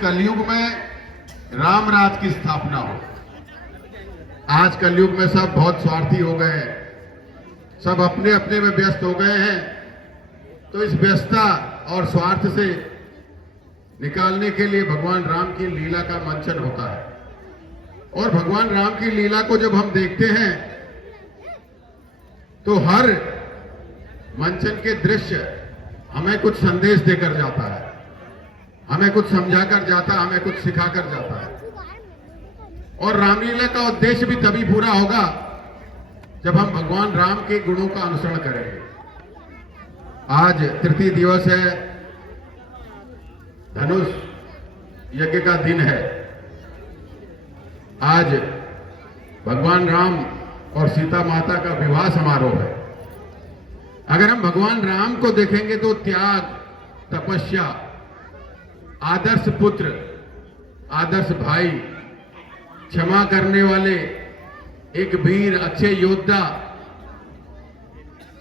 कलयुग में राम राज की स्थापना हो। आज कलयुग में सब बहुत स्वार्थी हो गए हैं, सब अपने अपने में व्यस्त हो गए हैं। तो इस व्यस्तता और स्वार्थ से निकालने के लिए भगवान राम की लीला का मंचन होता है। और भगवान राम की लीला को जब हम देखते हैं तो हर मंचन के दृश्य हमें कुछ संदेश देकर जाता है, हमें कुछ समझाकर जाता है, हमें कुछ सिखाकर जाता है। और रामलीला का उद्देश्य भी तभी पूरा होगा जब हम भगवान राम के गुणों का अनुसरण करेंगे। आज तृतीय दिवस है, धनुष यज्ञ का दिन है। आज भगवान राम और सीता माता का विवाह समारोह है। अगर हम भगवान राम को देखेंगे तो त्याग, तपस्या, आदर्श पुत्र, आदर्श भाई, क्षमा करने वाले, एक वीर, अच्छे योद्धा,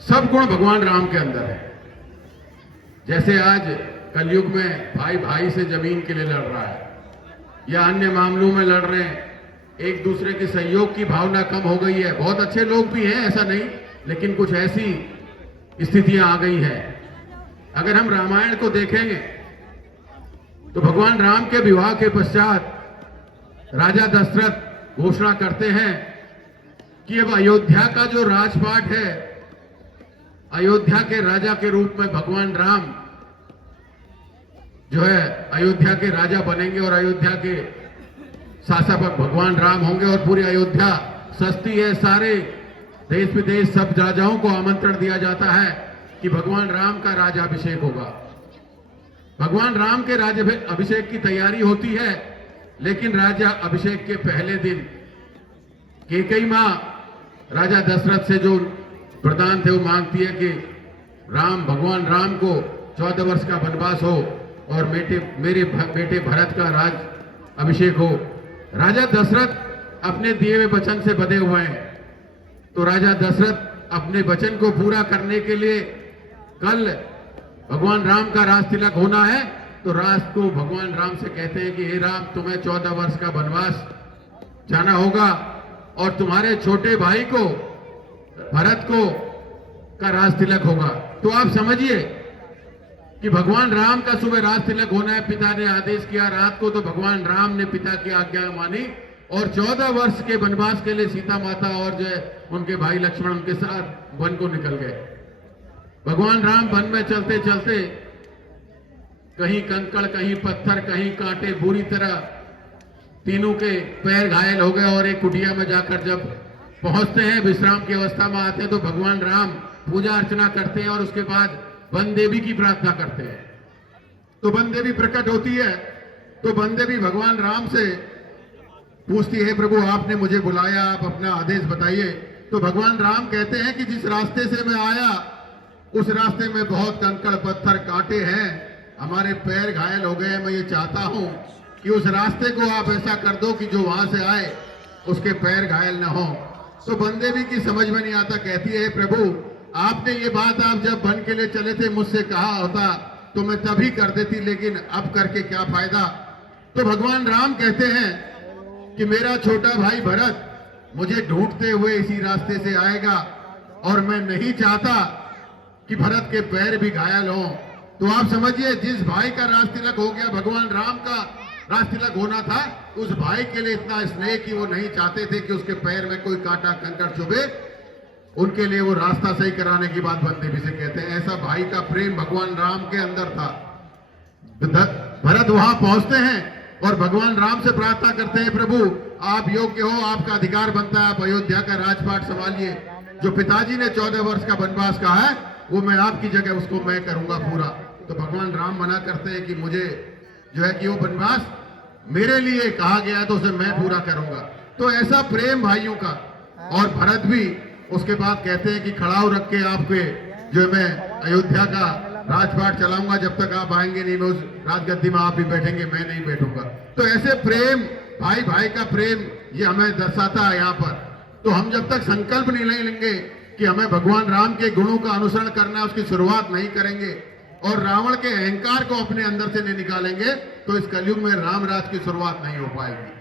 सब गुण भगवान राम के अंदर है। जैसे आज कलयुग में भाई भाई से जमीन के लिए लड़ रहा है या अन्य मामलों में लड़ रहे हैं, एक दूसरे के सहयोग की भावना कम हो गई है। बहुत अच्छे लोग भी हैं, ऐसा नहीं, लेकिन कुछ ऐसी स्थितियां आ गई है। अगर हम रामायण को देखेंगे तो भगवान राम के विवाह के पश्चात राजा दशरथ घोषणा करते हैं कि अब अयोध्या का जो राजपाट है, अयोध्या के राजा के रूप में भगवान राम जो है अयोध्या के राजा बनेंगे और अयोध्या के शासक भगवान राम होंगे। और पूरी अयोध्या सस्ती है, सारे देश विदेश सब राजाओं को आमंत्रण दिया जाता है कि भगवान राम का राज्याभिषेक होगा। भगवान राम के राज्य अभिषेक की तैयारी होती है, लेकिन राजा अभिषेक के पहले दिन कैकेयी मां राजा दशरथ से जो वरदान थे वो मांगती है कि भगवान राम को 14 वर्ष का वनवास हो और मेरे बेटे भरत का राज अभिषेक हो। राजा दशरथ अपने दिए हुए वचन से बंधे हुए हैं, तो राजा दशरथ अपने वचन को पूरा करने के लिए कल भगवान राम का राज तिलक होना है, तो रात को भगवान राम से कहते हैं कि हे राम, तुम्हें 14 वर्ष का वनवास जाना होगा और तुम्हारे छोटे भाई को भरत को का राज तिलक होगा। तो आप समझिए कि भगवान राम का सुबह राज तिलक होना है, पिता ने आदेश किया रात को, तो भगवान राम ने पिता की आज्ञा मानी और 14 वर्ष के वनवास के लिए सीता माता और जो है उनके भाई लक्ष्मण उनके साथ वन को निकल गए। भगवान राम वन में चलते चलते कहीं कंकड़, कहीं पत्थर, कहीं कांटे, बुरी तरह तीनों के पैर घायल हो गए और एक कुटिया में जाकर जब पहुंचते हैं, विश्राम की अवस्था में आते हैं, तो भगवान राम पूजा अर्चना करते हैं और उसके बाद वन देवी की प्रार्थना करते हैं। तो वन देवी प्रकट होती है, तो वन देवी भगवान राम से पूछती है, प्रभु आपने मुझे बुलाया, आप अपना आदेश बताइए। तो भगवान राम कहते हैं कि जिस रास्ते से मैं आया उस रास्ते में बहुत कंकड़, पत्थर, कांटे हैं, हमारे पैर घायल हो गए। मैं ये चाहता हूं कि उस रास्ते को आप ऐसा कर दो कि जो वहां से आए उसके पैर घायल न हो। तो वन देवी की समझ में नहीं आता, कहती है प्रभु आपने ये बात आप जब वन के लिए चले थे मुझसे कहा होता तो मैं तभी कर देती, लेकिन अब करके क्या फायदा। तो भगवान राम कहते हैं कि मेरा छोटा भाई भरत मुझे ढूंढते हुए इसी रास्ते से आएगा और मैं नहीं चाहता कि भरत के पैर भी घायल हों। तो आप समझिए, जिस भाई का राज तिलक हो गया, भगवान राम का राज तिलक होना था, उस भाई के लिए इतना स्नेह कि वो नहीं चाहते थे कि उसके पैर में कोई कांटा कंकड़ चुभे। उनके लिए वो रास्ता सही कराने की बात वन देवी से कहते हैं। ऐसा भाई का प्रेम भगवान राम के अंदर था। भरत वहां पहुंचते हैं और भगवान राम से प्रार्थना करते हैं, प्रभु आप योग्य हो, आपका अधिकार बनता है, आप अयोध्या का राजपाट संभालिए। जो पिताजी ने 14 वर्ष का वनवास कहा है वो मैं आपकी जगह उसको मैं करूंगा पूरा। तो भगवान राम मना करते हैं कि मुझे जो है कि वो वनवास मेरे लिए कहा गया तो उसे मैं पूरा करूंगा। तो ऐसा प्रेम भाइयों का। और भरत भी उसके बाद कहते हैं कि खड़ाऊ रख के आपके जो मैं अयोध्या का राजपाट चलाऊंगा, जब तक आप आएंगे नहीं, मैं उस राजगद्दी में आप भी बैठेंगे, मैं नहीं बैठूंगा। तो ऐसे प्रेम, भाई भाई का प्रेम ये हमें दर्शाता है यहाँ पर। तो हम जब तक संकल्प नहीं लेंगे कि हमें भगवान राम के गुणों का अनुसरण करना, उसकी शुरुआत नहीं करेंगे और रावण के अहंकार को अपने अंदर से नहीं निकालेंगे, तो इस कलयुग में राम राज की शुरुआत नहीं हो पाएगी।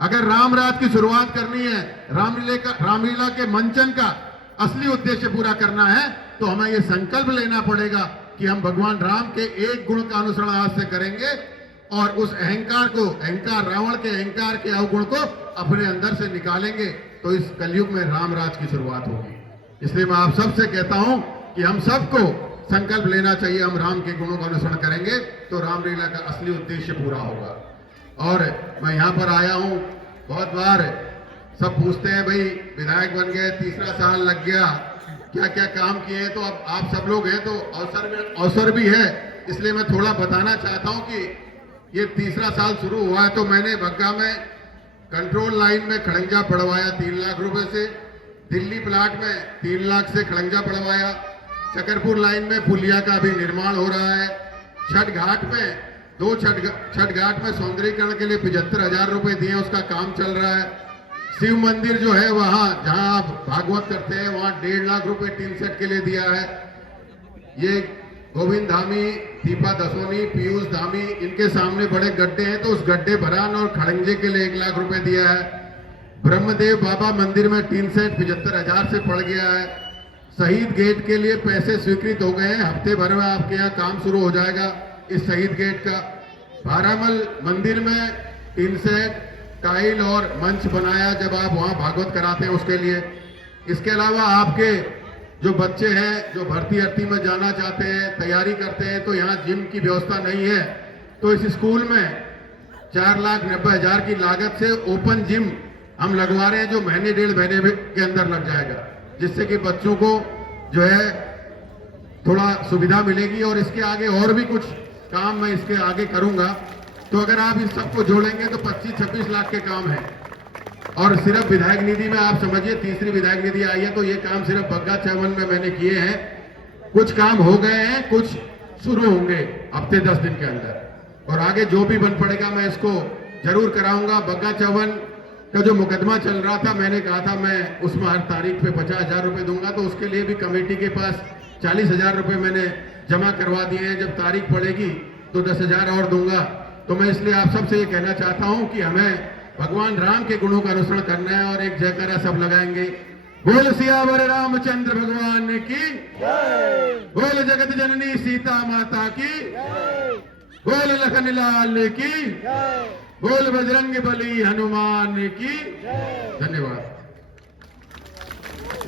अगर राम राज की शुरुआत करनी है, रामलीला के मंचन का असली उद्देश्य पूरा करना है, तो हमें यह संकल्प लेना पड़ेगा कि हम भगवान राम के एक गुण का अनुसरण आज से करेंगे और उस अहंकार रावण के अहंकार के अवगुण को अपने अंदर से निकालेंगे, तो इस कलयुग में राम राज की शुरुआत होगी। इसलिए मैं आप सबसे कहता हूं कि हम सबको संकल्प लेना चाहिए, हम राम के गुणों का अनुसरण करेंगे तो रामलीला का असली उद्देश्य पूरा होगा। और मैं यहां पर आया हूं, बहुत बार सब पूछते हैं भाई विधायक बन गए, तीसरा साल लग गया, क्या क्या काम किए, तो अब आप सब लोग हैं तो अवसर भी है, इसलिए मैं थोड़ा बताना चाहता हूं कि ये तीसरा साल शुरू हुआ है तो मैंने बग्गा में कंट्रोल लाइन में खड़ंजा पड़वाया 3 लाख रुपए से, दिल्ली प्लाट में 3 लाख से खड़ंजा पड़वाया, शकरपुर लाइन में पुलिया का भी निर्माण हो रहा है, छठ घाट में सौंदर्यीकरण के लिए 75,000 रुपए दिए, उसका काम चल रहा है। शिव मंदिर जो है वहां जहां आप भागवत करते हैं वहां 1.5 लाख रुपए टीन सेट के लिए दिया है। ये गोविंद धामी, दीपा दसोनी, पीयूष धामी, इनके सामने बड़े गड्ढे हैं तो उस गड्ढे भरान और खड़ंजे के लिए 1 लाख रुपए दिया है। ब्रह्मदेव बाबा मंदिर में टीन सेट 75,000 से पड़ गया है। शहीद गेट के लिए पैसे स्वीकृत हो गए हैं, हफ्ते भर में आपके यहाँ काम शुरू हो जाएगा इस शहीद गेट का। भारामल मंदिर में टीन सेट, टाइल और मंच बनाया जब आप वहां भागवत कराते हैं उसके लिए। इसके अलावा आपके जो बच्चे हैं जो भर्ती में जाना चाहते हैं, तैयारी करते हैं, तो यहाँ जिम की व्यवस्था नहीं है, तो इस स्कूल में 4,90,000 की लागत से ओपन जिम हम लगवा रहे हैं जो महीने 1.5 महीने के अंदर लग जाएगा, जिससे कि बच्चों को जो है थोड़ा सुविधा मिलेगी। और इसके आगे और भी कुछ काम मैं इसके आगे करूंगा, तो अगर आप इस सबको जोड़ेंगे तो 25-26 लाख के काम है। और सिर्फ विधायक निधि में आप समझिए, तीसरी विधायक निधि आई है तो ये काम सिर्फ बग्गा चौवन में मैंने किए हैं। कुछ काम हो गए हैं, कुछ शुरू होंगे हफ्ते 10 दिन के अंदर, और आगे जो भी बन पड़ेगा मैं इसको जरूर कराऊंगा। बग्गा चौवन का जो मुकदमा चल रहा था, मैंने कहा था मैं उसमें हर तारीख पे 50,000 रुपए दूंगा, तो उसके लिए भी कमेटी के पास 40,000 रुपए मैंने जमा करवा दिए हैं। जब तारीख पड़ेगी तो 10,000 और दूंगा। तो मैं इसलिए आप सबसे ये कहना चाहता हूं कि हमें भगवान राम के गुणों का अनुसरण करना है। और एक जयकारा सब लगाएंगे, बोल सियावर रामचंद्र भगवान की, बोल जगत जननी सीता माता की, बोल लखन लाल की, बोल बजरंग बली हनुमान की। धन्यवाद।